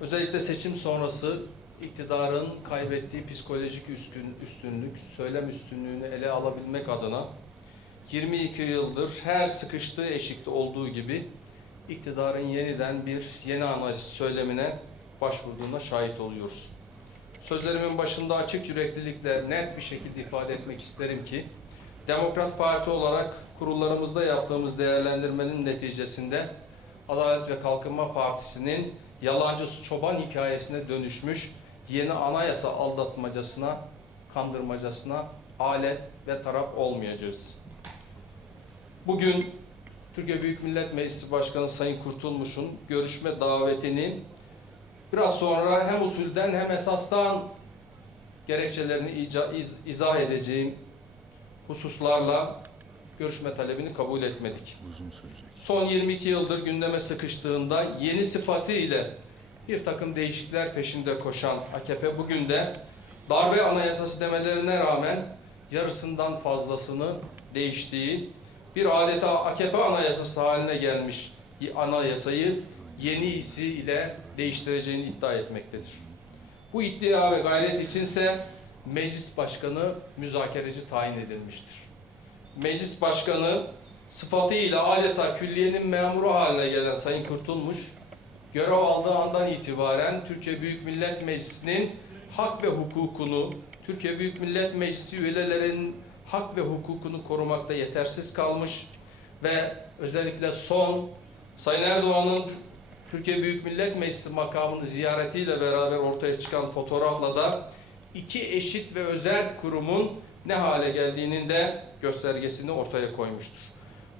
Özellikle seçim sonrası iktidarın kaybettiği psikolojik üstün, üstünlük, söylem üstünlüğünü ele alabilmek adına 22 yıldır her sıkıştığı eşikte olduğu gibi iktidarın yeniden bir yeni anayasa söylemine başvurduğuna şahit oluyoruz. Sözlerimin başında açık yüreklilikle net bir şekilde ifade etmek isterim ki Demokrat Parti olarak kurullarımızda yaptığımız değerlendirmenin neticesinde Adalet ve Kalkınma Partisi'nin yalancı çoban hikayesine dönüşmüş yeni anayasa aldatmacasına, kandırmacasına alet ve taraf olmayacağız. Bugün Türkiye Büyük Millet Meclisi Başkanı Sayın Kurtulmuş'un görüşme davetini biraz sonra hem usulden hem esastan gerekçelerini iz- izah edeceğim hususlarla görüşme talebini kabul etmedik. Uzun sürecek. Son 22 yıldır gündeme sıkıştığında yeni sıfatı ile bir takım değişiklikler peşinde koşan AKP bugün de darbe anayasası demelerine rağmen yarısından fazlasını değiştiği bir adeta AKP anayasası haline gelmiş anayasayı yenisi ile değiştireceğini iddia etmektedir. Bu iddia ve gayret içinse meclis başkanı müzakereci tayin edilmiştir. Meclis başkanı sıfatıyla adeta külliyenin memuru haline gelen Sayın Kurtulmuş, görev aldığı andan itibaren Türkiye Büyük Millet Meclisi'nin hak ve hukukunu, Türkiye Büyük Millet Meclisi üyelerinin hak ve hukukunu korumakta yetersiz kalmış ve özellikle son Sayın Erdoğan'ın Türkiye Büyük Millet Meclisi makamını ziyaretiyle beraber ortaya çıkan fotoğrafla da iki eşit ve özel kurumun ne hale geldiğinin de göstergesini ortaya koymuştur.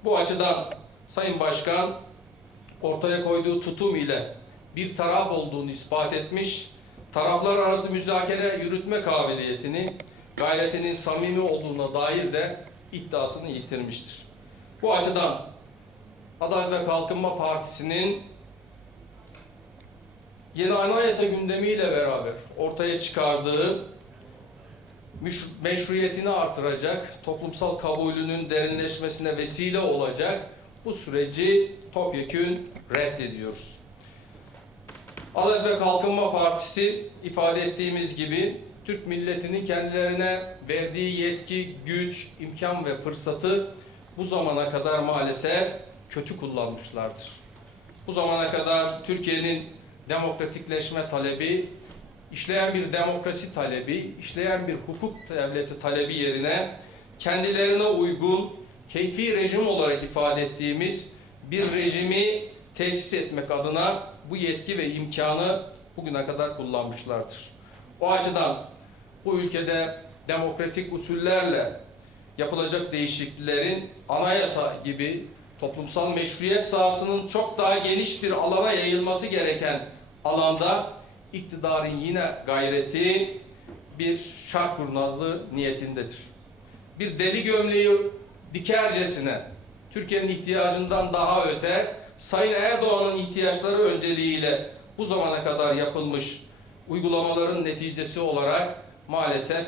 Bu açıdan Sayın Başkan ortaya koyduğu tutum ile bir taraf olduğunu ispat etmiş, taraflar arası müzakere yürütme kabiliyetini, gayretinin samimi olduğuna dair de iddiasını yitirmiştir. Bu açıdan Adalet ve Kalkınma Partisi'nin yeni anayasa gündemiyle beraber ortaya çıkardığı meşruiyetini artıracak, toplumsal kabulünün derinleşmesine vesile olacak bu süreci topyekün reddediyoruz. Adalet ve Kalkınma Partisi ifade ettiğimiz gibi Türk milletinin kendilerine verdiği yetki, güç, imkan ve fırsatı bu zamana kadar maalesef kötü kullanmışlardır. Bu zamana kadar Türkiye'nin demokratikleşme talebi, işleyen bir demokrasi talebi, işleyen bir hukuk devleti talebi yerine kendilerine uygun, keyfi rejim olarak ifade ettiğimiz bir rejimi tesis etmek adına bu yetki ve imkanı bugüne kadar kullanmışlardır. O açıdan bu ülkede demokratik usullerle yapılacak değişikliklerin anayasa gibi toplumsal meşruiyet sahasının çok daha geniş bir alana yayılması gereken alanda iktidarın yine gayreti bir şark kurnazlığı niyetindedir. Bir deli gömleği dikercesine Türkiye'nin ihtiyacından daha öte Sayın Erdoğan'ın ihtiyaçları önceliğiyle bu zamana kadar yapılmış uygulamaların neticesi olarak maalesef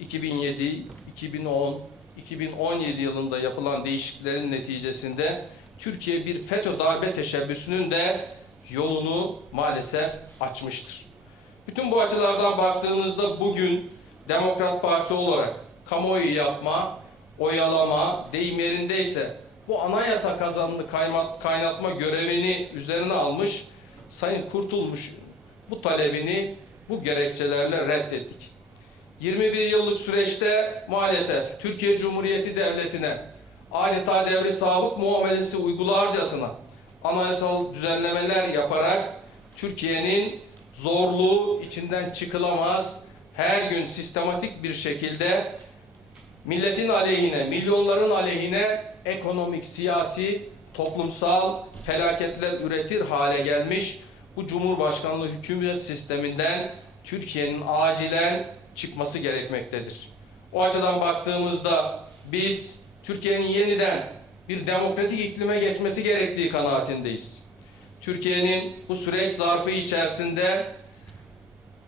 2007, 2010, 2017 yılında yapılan değişikliklerin neticesinde Türkiye bir FETÖ darbe teşebbüsünün de yolunu maalesef açmıştır. Bütün bu açılardan baktığımızda bugün Demokrat Parti olarak kamuoyu yapma, oyalama, deyim yerindeyse bu anayasa kazanını kaynatma görevini üzerine almış Sayın Kurtulmuş bu talebini bu gerekçelerle reddettik. 21 yıllık süreçte maalesef Türkiye Cumhuriyeti Devleti'ne adeta devri sabık muamelesi uygularcasına anayasal düzenlemeler yaparak Türkiye'nin zorluğu içinden çıkılamaz her gün sistematik bir şekilde milletin aleyhine, milyonların aleyhine ekonomik, siyasi, toplumsal felaketler üretir hale gelmiş bu Cumhurbaşkanlığı hükümet sisteminden Türkiye'nin acilen çıkması gerekmektedir. O açıdan baktığımızda biz Türkiye'nin yeniden bir demokratik iklime geçmesi gerektiği kanaatindeyiz. Türkiye'nin bu süreç zarfı içerisinde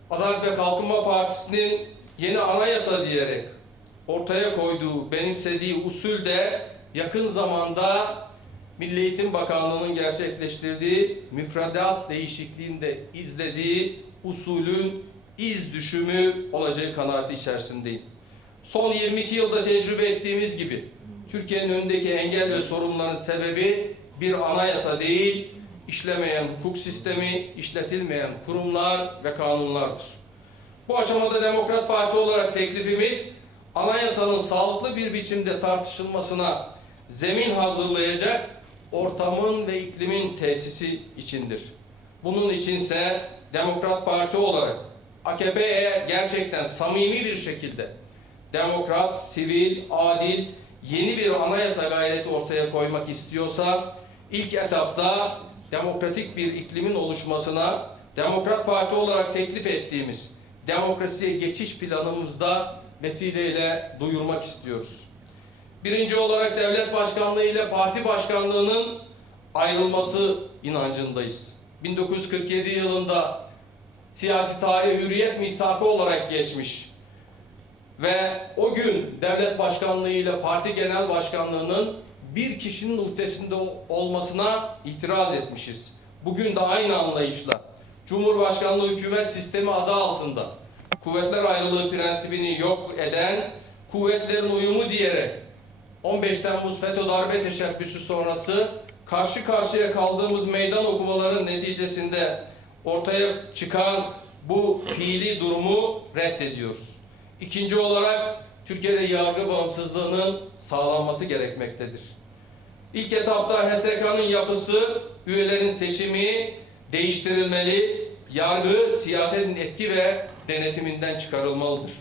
Adalet ve Kalkınma Partisi'nin yeni anayasa diyerek ortaya koyduğu, benimsediği usul de yakın zamanda Milli Eğitim Bakanlığı'nın gerçekleştirdiği müfredat değişikliğinde izlediği usulün iz düşümü olacağı kanaati içerisindeyim. Son 22 yılda tecrübe ettiğimiz gibi Türkiye'nin önündeki engel ve sorunların sebebi bir anayasa değil, işlemeyen hukuk sistemi, işletilmeyen kurumlar ve kanunlardır. Bu aşamada Demokrat Parti olarak teklifimiz anayasanın sağlıklı bir biçimde tartışılmasına zemin hazırlayacak ortamın ve iklimin tesisi içindir. Bunun içinse Demokrat Parti olarak AKP'ye gerçekten samimi bir şekilde demokrat, sivil, adil, yeni bir anayasa gayreti ortaya koymak istiyorsa ilk etapta demokratik bir iklimin oluşmasına Demokrat Parti olarak teklif ettiğimiz demokrasiye geçiş planımızda vesileyle duyurmak istiyoruz. Birinci olarak devlet başkanlığı ile parti başkanlığının ayrılması inancındayız. 1947 yılında siyasi tarih hürriyet misakı olarak geçmiş ve o gün devlet başkanlığı ile parti genel başkanlığının bir kişinin uhdesinde olmasına itiraz etmişiz. Bugün de aynı anlayışla Cumhurbaşkanlığı hükümet sistemi adı altında kuvvetler ayrılığı prensibini yok eden kuvvetlerin uyumu diyerek 15 Temmuz FETÖ darbe teşebbüsü sonrası karşı karşıya kaldığımız meydan okumaların neticesinde ortaya çıkan bu fiili durumu reddediyoruz. İkinci olarak Türkiye'de yargı bağımsızlığının sağlanması gerekmektedir. İlk etapta HSK'nın yapısı, üyelerin seçimi değiştirilmeli, yargı siyasetin etki ve denetiminden çıkarılmalıdır.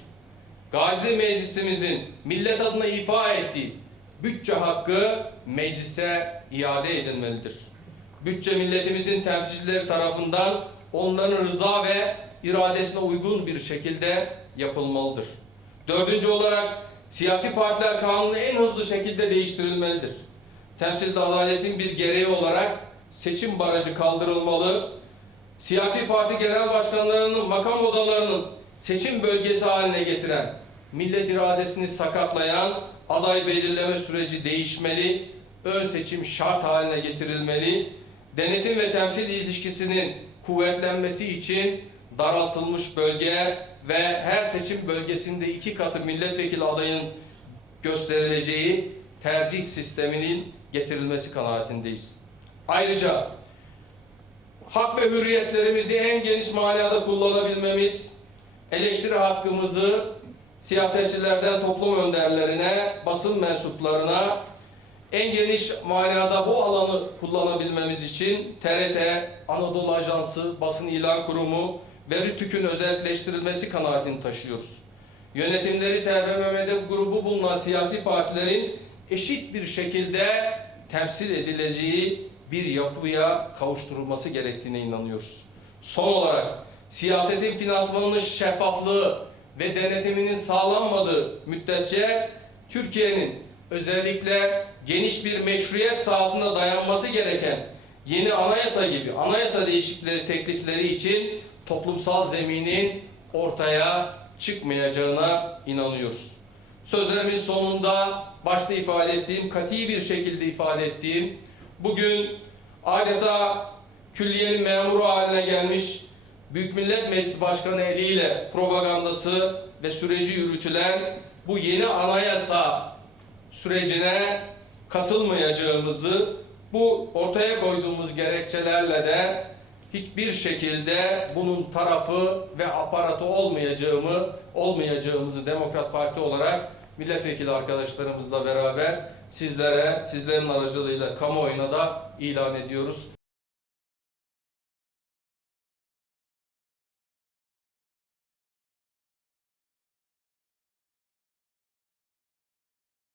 Gazi Meclisimizin millet adına ifa ettiği bütçe hakkı meclise iade edilmelidir. Bütçe milletimizin temsilcileri tarafından onların rıza ve iradesine uygun bir şekilde yapılmalıdır. Dördüncü olarak siyasi partiler kanunu en hızlı şekilde değiştirilmelidir. Temsilde adaletin bir gereği olarak seçim barajı kaldırılmalı. Siyasi parti genel başkanlarının makam odalarının seçim bölgesi haline getiren, millet iradesini sakatlayan aday belirleme süreci değişmeli, ön seçim şart haline getirilmeli, denetim ve temsil ilişkisinin kuvvetlenmesi için daraltılmış bölge ve her seçim bölgesinde iki katı milletvekili adayın gösterileceği tercih sisteminin getirilmesi kanaatindeyiz. Ayrıca hak ve hürriyetlerimizi en geniş manada kullanabilmemiz, eleştiri hakkımızı siyasetçilerden toplum önderlerine, basın mensuplarına en geniş manada bu alanı kullanabilmemiz için TRT, Anadolu Ajansı, Basın İlan Kurumu ve RTÜK'ün özelleştirilmesi kanaatini taşıyoruz. Yönetimleri TBMM'de grubu bulunan siyasi partilerin eşit bir şekilde temsil edileceği bir yapıya kavuşturulması gerektiğine inanıyoruz. Son olarak siyasetin finansmanının şeffaflığı ve denetiminin sağlanmadığı müddetçe Türkiye'nin özellikle geniş bir meşruiyet sahasında dayanması gereken yeni anayasa gibi anayasa değişiklikleri teklifleri için toplumsal zeminin ortaya çıkmayacağına inanıyoruz. Sözlerimin sonunda başta ifade ettiğim, kati bir şekilde ifade ettiğim, bugün adeta külliyenin memuru haline gelmiş Büyük Millet Meclisi Başkanı eliyle propagandası ve süreci yürütülen bu yeni anayasa sürecine katılmayacağımızı bu ortaya koyduğumuz gerekçelerle de hiçbir şekilde bunun tarafı ve aparatı olmayacağımı olmayacağımızı Demokrat Parti olarak milletvekili arkadaşlarımızla beraber sizlere sizlerin aracılığıyla kamuoyuna da ilan ediyoruz.